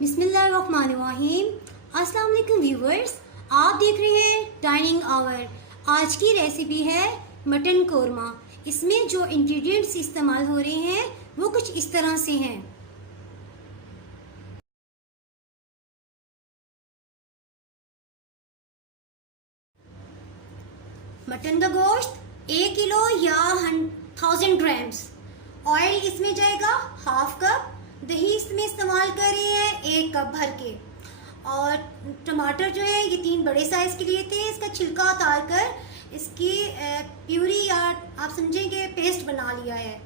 बिस्मिल्लाहिर्रहमानिर्रहीम। अस्सलाम वालेकुम व्यूवर्स, आप देख रहे हैं डाइनिंग आवर। आज की रेसिपी है मटन कोरमा। इसमें जो इंग्रेडिएंट्स इस्तेमाल हो रहे हैं वो कुछ इस तरह से हैं। मटन का गोश्त 1 किलो या 1000 ग्राम्स। ऑयल इसमें जाएगा हाफ कप। दही इसमें इस्तेमाल कर रहे हैं 1 कप भर के। और टमाटर जो है ये 3 बड़े साइज के लिए थे। इसका छिलका उतार कर इसकी प्यूरी या आप समझेंगे पेस्ट बना लिया है।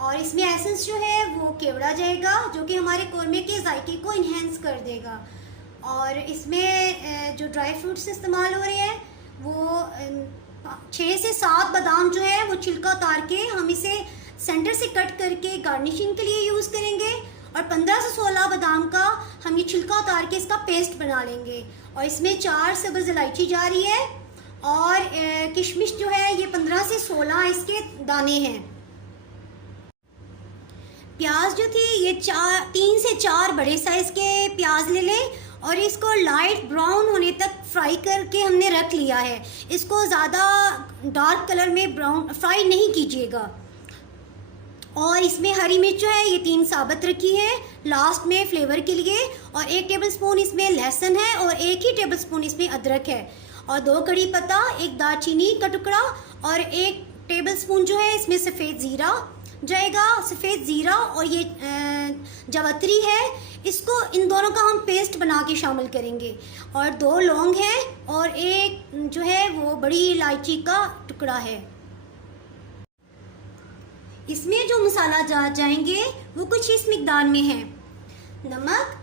और इसमें एसेंस जो है वो केवड़ा जाएगा जो कि हमारे कोरमे के जायके को इन्हेंस कर देगा। और इसमें जो ड्राई फ्रूट्स इस्तेमाल हो रहे हैं वो 6 से 7 बादाम जो है वो छिलका उतार के हम इसे सेंटर से कट करके गार्निशिंग के लिए यूज़ करेंगे। और 15 से 16 बादाम का हम ये छिलका उतार के इसका पेस्ट बना लेंगे। और इसमें 4 सब्ज़ इलायची जा रही है। और किशमिश जो है ये 15 से 16 इसके दाने हैं। प्याज जो थी ये 3 से 4 बड़े साइज़ के प्याज ले लें और इसको लाइट ब्राउन होने तक फ्राई करके हमने रख लिया है। इसको ज़्यादा डार्क कलर में ब्राउन फ्राई नहीं कीजिएगा। और इसमें हरी मिर्च जो है ये 3 साबुत रखी है लास्ट में फ्लेवर के लिए। और 1 टेबलस्पून इसमें लहसुन है और 1 ही टेबलस्पून इसमें अदरक है। और 2 कड़ी पत्ता, 1 दालचीनी का टुकड़ा और 1 टेबलस्पून जो है इसमें सफ़ेद ज़ीरा जाएगा। सफ़ेद ज़ीरा और ये जावित्री है, इसको इन दोनों का हम पेस्ट बना के शामिल करेंगे। और 2 लौंग हैं और 1 जो है वो बड़ी इलायची का टुकड़ा है। इसमें जो मसाला जाएंगे वो कुछ इस मिकदार में है। नमक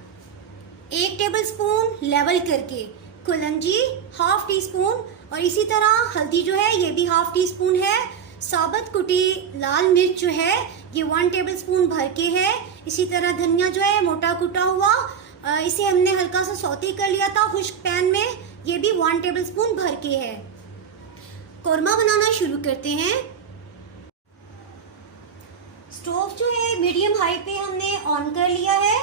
1 टेबलस्पून लेवल करके, कुलंजी ½ टीस्पून और इसी तरह हल्दी जो है ये भी ½ टीस्पून है। साबुत कुटी लाल मिर्च जो है ये 1 टेबलस्पून भर के है। इसी तरह धनिया जो है मोटा कुटा हुआ, इसे हमने हल्का सा सौते कर लिया था खुश्क पैन में, ये भी 1 टेबलस्पून भर के है। कोरमा बनाना शुरू करते हैं। स्टोव जो है मीडियम हाई पे हमने ऑन कर लिया है।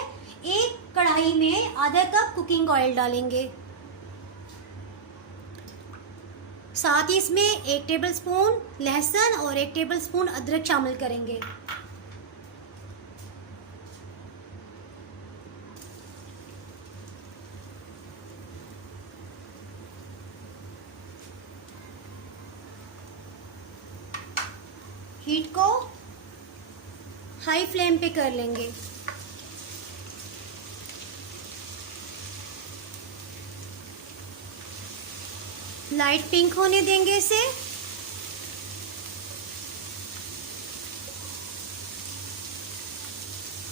एक कढ़ाई में आधा कप कुकिंग ऑयल डालेंगे। साथ ही इसमें 1 टेबलस्पून लहसुन और 1 टेबलस्पून अदरक शामिल करेंगे। हीट को हाई फ्लेम पे कर लेंगे। लाइट पिंक होने देंगे इसे।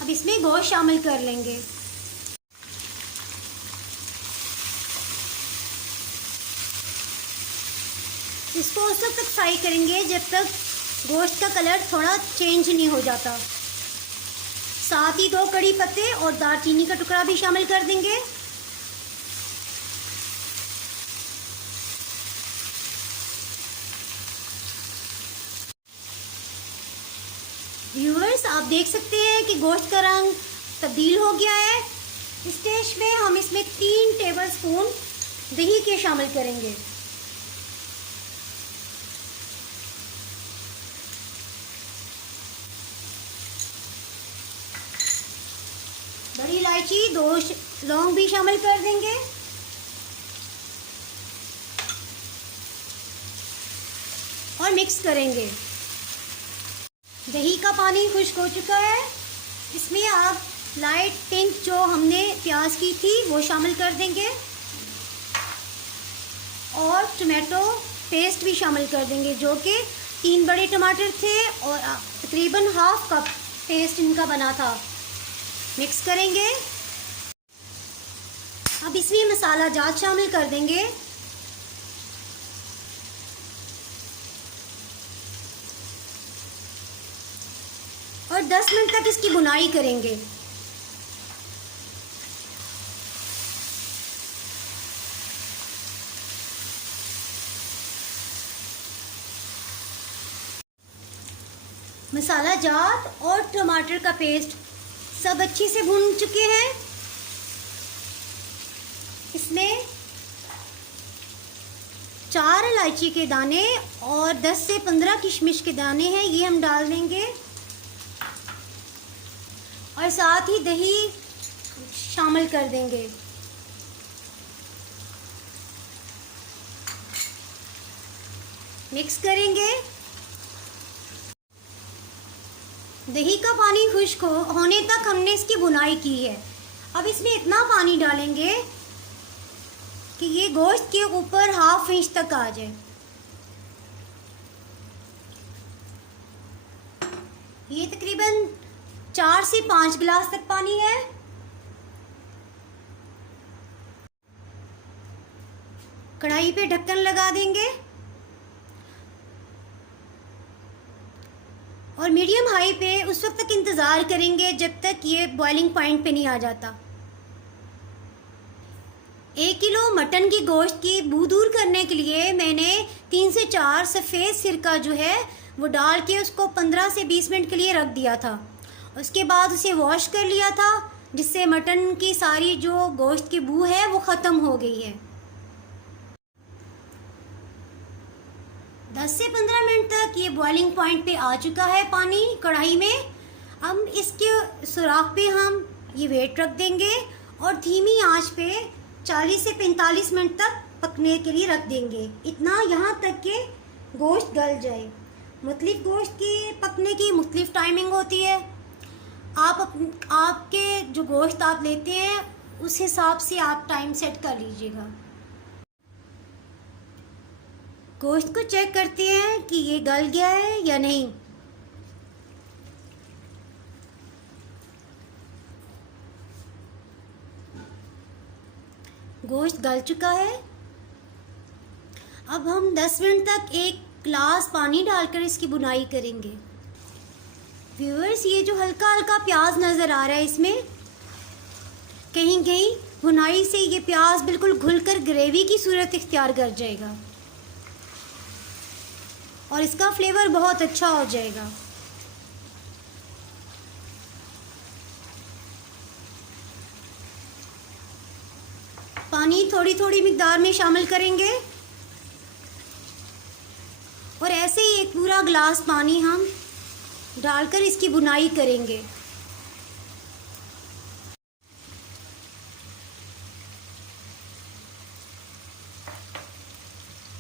अब इसमें गोश्त शामिल कर लेंगे। इसको उस वक्त तक फ्राई करेंगे जब तक गोश्त का कलर थोड़ा चेंज नहीं हो जाता। साथ ही 2 कड़ी पत्ते और दालचीनी का टुकड़ा भी शामिल कर देंगे। व्यूअर्स, आप देख सकते हैं कि गोश्त का रंग तब्दील हो गया है। इस स्टेज में हम इसमें 3 टेबलस्पून दही के शामिल करेंगे। बड़ी इलायची 2 लौंग भी शामिल कर देंगे। और मिक्स करेंगे। दही का पानी खुश्क हो चुका है। इसमें आप लाइट पिंक जो हमने प्याज की थी वो शामिल कर देंगे। और टमाटो पेस्ट भी शामिल कर देंगे जो कि 3 बड़े टमाटर थे और तकरीबन ½ कप पेस्ट इनका बना था। मिक्स करेंगे। अब इसमें मसाला जात शामिल कर देंगे। और 10 मिनट तक इसकी भुनाई करेंगे। मसाला जात और टमाटर का पेस्ट सब अच्छे से भून चुके हैं। इसमें 4 इलायची के दाने और 10 से 15 किशमिश के दाने हैं, ये हम डाल देंगे। और साथ ही दही शामिल कर देंगे। मिक्स करेंगे। दही का पानी खुश्क होने तक हमने इसकी भुनाई की है। अब इसमें इतना पानी डालेंगे कि ये गोश्त के ऊपर 1/2 इंच तक आ जाए। ये तकरीबन 4 से 5 गिलास तक पानी है। कढ़ाई पे ढक्कन लगा देंगे और मीडियम हाई पे उस वक्त तक इंतज़ार करेंगे जब तक ये बॉइलिंग पॉइंट पे नहीं आ जाता। 1 किलो मटन की गोश्त की बू दूर करने के लिए मैंने 3 से 4 सफ़ेद सिरका जो है वो डाल के उसको 15 से 20 मिनट के लिए रख दिया था। उसके बाद उसे वॉश कर लिया था, जिससे मटन की सारी जो गोश्त की बू है वो ख़त्म हो गई है। 10 से 15 मिनट तक ये बॉइलिंग पॉइंट पे आ चुका है पानी कढ़ाई में। अब इसके सुराख पे हम ये वेट रख देंगे और धीमी आंच पे 40 से 45 मिनट तक पकने के लिए रख देंगे, इतना यहाँ तक कि गोश्त गल जाए। मुख्तलिफ गोश्त की पकने की मुख्तलिफ टाइमिंग होती है। आपके जो गोश्त आप लेते हैं उस हिसाब से आप टाइम सेट कर लीजिएगा। गोश्त को चेक करते हैं कि ये गल गया है या नहीं। गोश्त गल चुका है। अब हम 10 मिनट तक 1 गिलास पानी डालकर इसकी बुनाई करेंगे। व्यूअर्स, ये जो हल्का हल्का प्याज नज़र आ रहा है, इसमें कहीं कहीं भुनाई से ये प्याज बिल्कुल घुलकर ग्रेवी की सूरत इख्तियार कर जाएगा और इसका फ्लेवर बहुत अच्छा हो जाएगा। पानी थोड़ी थोड़ी मिकदार में शामिल करेंगे और ऐसे ही 1 पूरा गिलास पानी हम डालकर इसकी बुनाई करेंगे।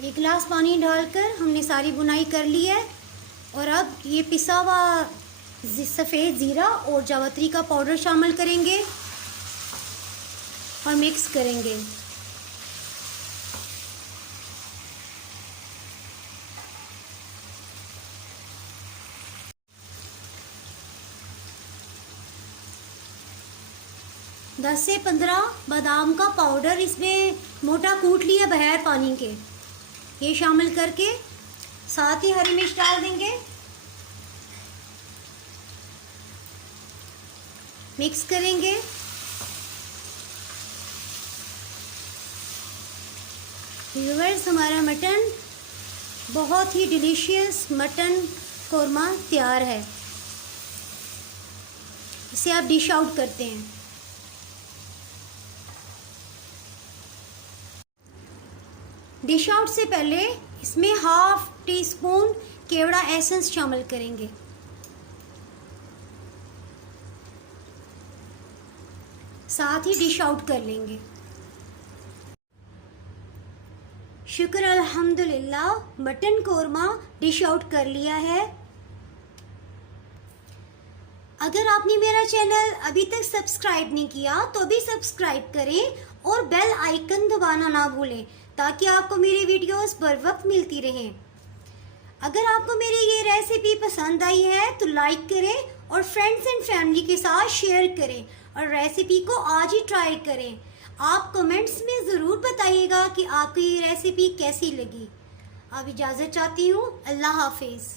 एक गिलास पानी डालकर हमने सारी बुनाई कर ली है और अब ये पिसा हुआ सफ़ेद ज़ीरा और जावित्री का पाउडर शामिल करेंगे और मिक्स करेंगे। दस से 15 बादाम का पाउडर इसमें मोटा कूट लिया बगैर पानी के, ये शामिल करके साथ ही हरी मिर्च डाल देंगे। मिक्स करेंगे। व्यूअर्स, हमारा मटन बहुत ही डिलीशियस मटन कोरमा तैयार है। इसे आप डिश आउट करते हैं। डिश आउट से पहले इसमें 1/2 टीस्पून केवड़ा एसेंस शामिल करेंगे। साथ ही डिश आउट कर लेंगे। शुक्र अल्हम्दुलिल्लाह, मटन कोरमा डिश आउट कर लिया है। अगर आपने मेरा चैनल अभी तक सब्सक्राइब नहीं किया तो भी सब्सक्राइब करें और बेल आइकन दबाना ना भूलें ताकि आपको मेरी वीडियोस बर वक्त मिलती रहें। अगर आपको मेरी ये रेसिपी पसंद आई है तो लाइक करें और फ्रेंड्स एंड फैमिली के साथ शेयर करें और रेसिपी को आज ही ट्राई करें। आप कमेंट्स में ज़रूर बताइएगा कि आपको ये रेसिपी कैसी लगी। अब इजाज़त चाहती हूँ। अल्लाह हाफिज़।